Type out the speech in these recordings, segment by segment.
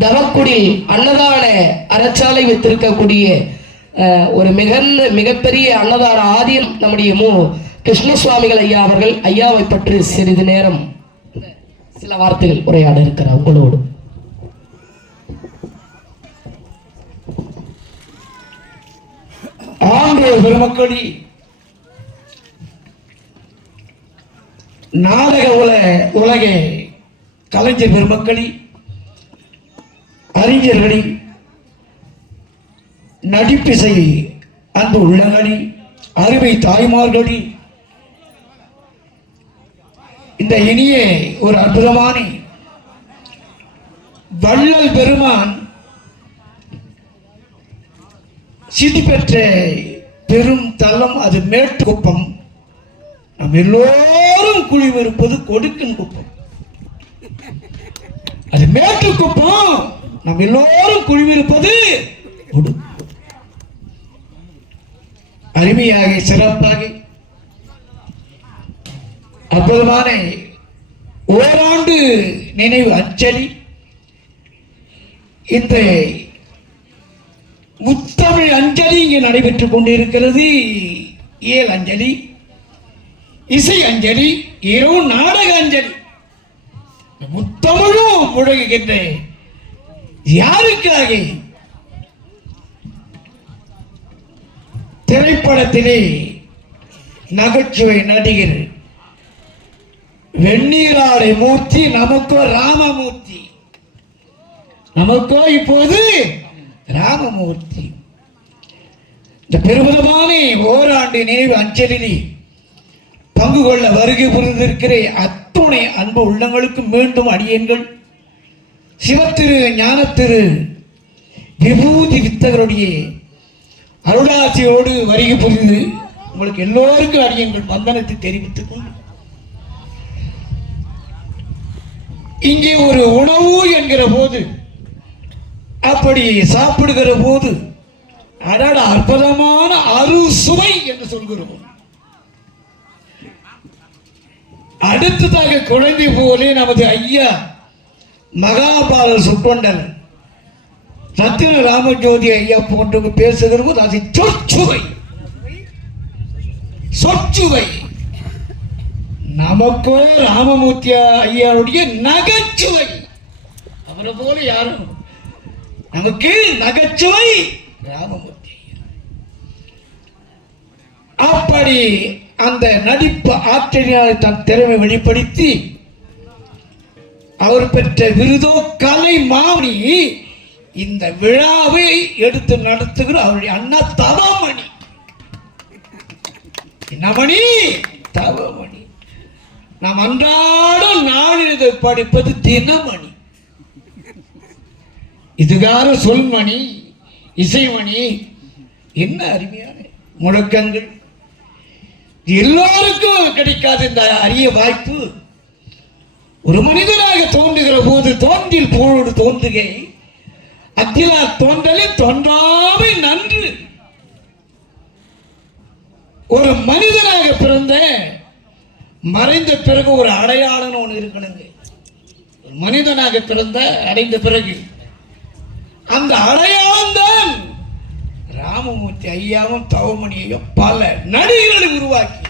தவக்குடி அன்னதான அறச்சாலை வைத்திருக்கக்கூடிய ஒரு மிகந்த மிகப்பெரிய அன்னதான ஆதியம் நம்முடைய மு. கிருஷ்ணசுவாமிகள் ஐயா அவர்கள் ஐயாவை பற்றி சிறிது நேரம் சில வார்த்தைகள் உரையாட இருக்கிறார் உங்களோடு. ஆண்டோர் பெருமக்கடி நாடக உல உலகே கலைஞர் பெருமக்களி அறிஞர்களி நடிப்பிசை அன்பு உள்ளங்களி அருமை தாய்மார்களி இந்த இனிய ஒரு அற்புதமான வள்ளல் பெருமான் சிதி பெற்ற பெரும் தளம் அது மேட்டுக்குப்பம் நம் எல்லோரும் குழிவிருப்பது கொடுக்கன் குப்பம். அது மேட்டுக்குப்பம் நம் எல்லோரும் குழுவிருப்பது அருமையாக சிறப்பாக அற்புதமான ஓராண்டு நினைவு அஞ்சலி. இந்த முத்தமிழ் அஞ்சலி இங்கே நடைபெற்றுக் கொண்டிருக்கிறது. ஏல் அஞ்சலி இசை அஞ்சலி இரவு நாடக அஞ்சலி. முத்தமிழும் முழங்குகின்ற யாருக்காக? திரைப்படத்திலே நகைச்சுவை நடிகர் வெண்ணீராடை மூர்த்தி நமக்கோ ராமமூர்த்தி. நமக்கோ இப்போது ராமமூர்த்தி. இந்த பெருமிதமான ஓராண்டு நினைவு அஞ்சலில் பங்கு கொள்ள வருகை புரிந்திருக்கிற அத்துணை அன்பு உள்ளங்களுக்கு மீண்டும் அடியேன்கள். சிவத்திரு ஞானத்திரு விபூதி வித்தகருடைய அருளாசியோடு வருகை புரிந்து உங்களுக்கு எல்லோருக்கும் அடியங்கள் வந்தனத்தை தெரிவித்துக் கொண்டு இங்கே ஒரு உணவு என்கிற போது அப்படி சாப்பிடுகிற போது அடாட அற்புதமான அறுசுவை என்று சொல்கிறோம். அடுத்ததாக குழந்தை போலே நமது ஐயா மகாபாரத சுப்பண்டல் ரத்தின ராமஜோதி ஐயா போன்றவங்க பேசுகிற போது அது சொற்சுவை. சொற்சுவை. நமக்கோ ராமமூர்த்தி ஐயாவுடைய நகைச்சுவை. அவரை போல யாரும்? நமக்கு நகைச்சுவை ராமமூர்த்தி. அப்படி அந்த நடிப்பு ஆற்றலினால் தன் திறமை வெளிப்படுத்தி அவர் பெற்ற விருதோ கலை மாமணி இந்த விழாவை எடுத்து நடத்துகிற அவருடைய அண்ணா தவமணி. என்னமணி தவமணி. நாம் அன்றாடம் நாளிதழை படிப்பது தினமணி. இதுகார சொல்மணி இசைமணி என்ன அருமையான முழக்கங்கள். எல்லாருக்கும் எல்லோருக்கும் கிடைக்காத இந்த அரிய வாய்ப்பு. ஒரு மனிதனாக தோன்றுகிற போது தோன்றில் போடு தோன்றுகை. அத்திலா தோன்றலே தோன்றாமை நன்று. ஒரு மனிதனாக பிறந்த மறைந்த பிறகு ஒரு அடையாளம்னு ஒன்று இருக்கணுங்க. ஒரு மனிதனாக பிறந்த அடைந்த பிறகு. அந்த அடையாளம் தான் ராமமூர்த்தி ஐயாவும் தவமணியையும் பல நடிகர்களை உருவாக்கி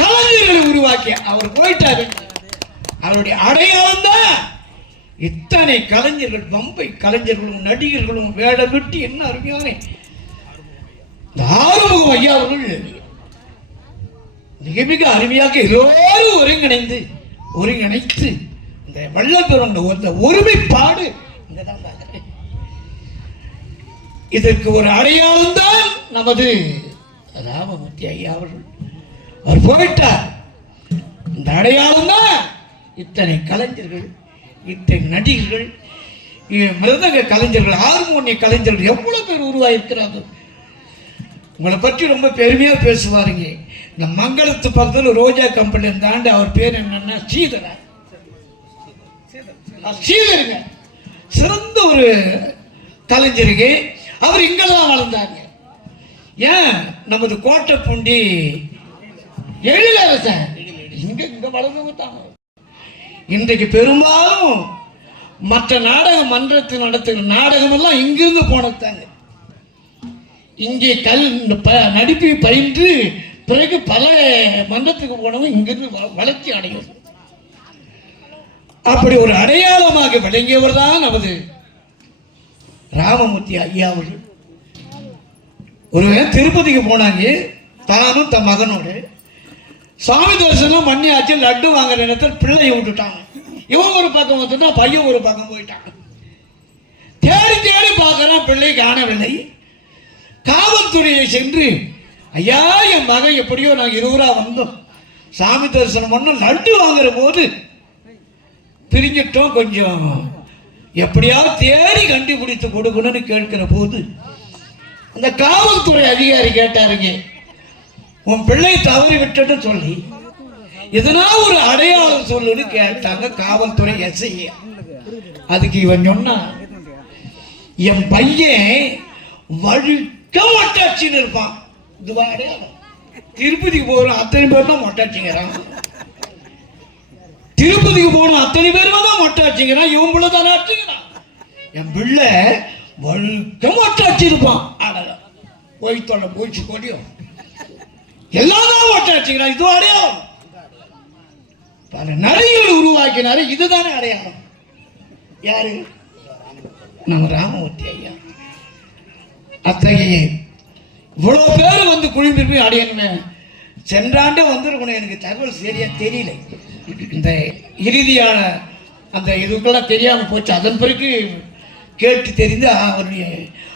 கலைஞர்களை உருவாக்கி அவர் போயிட்டாரு அவருடைய அடையாளம் தான். இத்தனை கலைஞர்கள் பம்பை கலைஞர்களும் நடிகர்களும் வேலை விட்டு என்ன அருமையானே இந்த ஆறுமுகம் ஐயா அவர்கள் மிக மிக அருமையாக எல்லோரும் ஒருங்கிணைந்து ஒருங்கிணைத்து இந்த வள்ளப்பெரும் அந்த ஒருமைப்பாடு இங்கதான் பார்க்கிறேன். இதற்கு ஒரு அடையாளம் தான் நமது ராமமூர்த்தி ஐயா அவர்கள். அவர் போயிட்டார் இந்த அடையாளம் தான் இத்தனை கலைஞர்கள் இத்தனை நடிகர்கள் மிருதங்க கலைஞர்கள் ஹார்மோனிய கலைஞர்கள் எவ்வளவு பேர் உருவாயிருக்கிறார்கள்? உங்களை பற்றி ரொம்ப பெருமையா பேசுவாருங்க இந்த மங்களத்து பக்கத்தில் ரோஜா கம்பெனி தாண்டி அவர் பேர் என்னன்னா ஸ்ரீதரா. ஸ்ரீதருங்க. சிறந்த ஒரு கலைஞருங்க. அவர் இங்கெல்லாம் வளர்ந்தாங்க ஏன்? நமது கோட்டை பூண்டி எழிலரசன். இங்க இங்க வளர்ந்தவங்க தாங்க இன்றைக்கு பெரும்பாலும் மற்ற நாடக மன்றத்தில் நடத்துகிற நாடகமெல்லாம் இங்கிருந்து போனதாங்க இங்கே கல் ப- நடிப்பை பயின்று பிறகு பல மன்றத்துக்கு போனவங்க இங்கிருந்து வ- வளர்ச்சி அடையும் அப்படி ஒரு அடையாளமாக விளங்கியவர் தான் நமது ராமமூர்த்தி ஐயா அவர்கள். திருப்பதிக்கு போனாங்க தானும் தன் மகனோடு சாமி தரிசனம் பண்ணியாச்சு லட்டு வாங்குற நேரத்தில் பிள்ளையை விட்டுட்டாங்க இவன் ஒரு பக்கம் வந்துட்டா பையன் ஒரு பக்கம் போயிட்டான். தேடி தேடி பார்க்கலாம் பிள்ளை காணவில்லை. காவல்துறையை சென்று ஐயா என் மகன் எப்படியோ நாங்கள் இருவரா வந்தோம். சாமி தரிசனம் பண்ண லட்டு வாங்குற போது பிரிஞ்சிட்டோம் கொஞ்சம். எப்படியாவது தேடி கண்டுபிடித்து கொடுக்கணும்னு கேட்கிற போது அந்த காவல்துறை அதிகாரி கேட்டாருங்க உன் பிள்ளை தவறி விட்டுன்னு சொல்லி எதனா ஒரு அடையாளம் சொல்லுன்னு கேட்டாங்க காவல்துறை எஸ்ஐ அதுக்கு இவன் சொன்னான் என் பையன் வழுக்க மொட்டாச்சின்னு இருப்பான். இதுவா அடையாளம். திருப்பதிக்கு போகிறோம் அத்தனை பேர் தான் மொட்டாச்சிங்கிறான். திருப்பதிக்கு போகணும் அத்தனை பேருமே தான் மொட்டை இவன் பிள்ளை தானே அடிச்சுக்கிறான் என் பிள்ளை வழுக்க மொட்டை இருப்பான். அடல போய் தொல்லை போயிச்சு கொடியும் எல்லாம் தான் இது அடையாளம். பல நரைகள் உருவாக்கினாரு. இதுதானே அடையாளம். யாரு? நம்ம ராமமூர்த்தி ஐயா. அத்தகைய இவ்வளோ பேர் வந்து குழும்பிருப்பி அடையணுமே. சென்றாண்டே வந்திருக்கணும். எனக்கு தகவல் சரியா தெரியல. இந்த இறுதியான அந்த இதுக்கெல்லாம் தெரியாமல் போச்சு. அதன் பிறகு கேட்டு தெரிந்து அவருடைய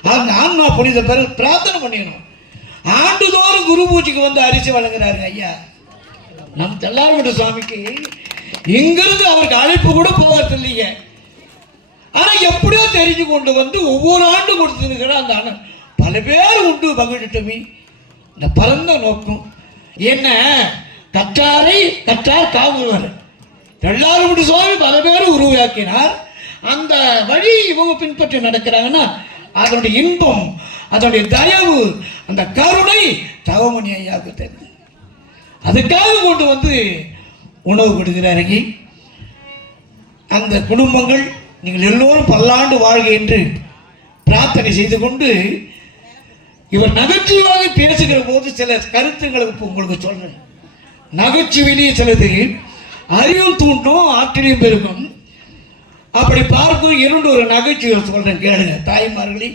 அந்த ஆன்மா புனித பிறகு பிரார்த்தனை பண்ணிடணும் ஆண்டுதோறும் குரு பூஜைக்கு வந்து அரிசி வழங்குறாரு ஐயா. நம்ம தெல்லாரமட்ட சுவாமிக்கு இங்கிருந்து அவருக்கு அழைப்பு கூட போகிறது இல்லைங்க. ஆனால் எப்படியோ தெரிஞ்சு கொண்டு வந்து ஒவ்வொரு ஆண்டு கொடுத்துருக்கிற அந்த அண்ணன் பல பேர் உண்டு மகிழ்ச்சிட்டுமே. இந்த பரந்த நோக்கம். என்ன? கற்றாரை கற்றார் காவுவர் எல்லாரும் சுவாமி பல பேர் உருவாக்கினார். அந்த வழி இவங்க பின்பற்றி நடக்கிறாங்கன்னா அதனுடைய இன்பம் அதனுடைய தயவு அந்த கருணை தவமணி ஐயாவுக்கு தெரியும் அதுக்காக கொண்டு வந்து உணவு கொடுக்கிறாருங்க அந்த குடும்பங்கள் நீங்கள் எல்லோரும் பல்லாண்டு வாழ்க என்று பிரார்த்தனை செய்து கொண்டு இவர் நகைச்சுவாக பேசுகிற போது சில கருத்துக்களை உங்களுக்கு சொல்றேன். நகைச்சுவையிலேயே சிலது அறிவும் தூண்டும் ஆற்றலையும் பெருக்கும் அப்படி பார்க்கும் இரண்டு ஒரு நகைச்சுவை சொல்றேன் கேளுங்க. தாய்மார்களே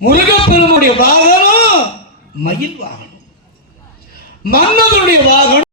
முருகப்பெருமுடைய வாகனம் மயில் வாகனம். மன்னதனுடைய வாகனம்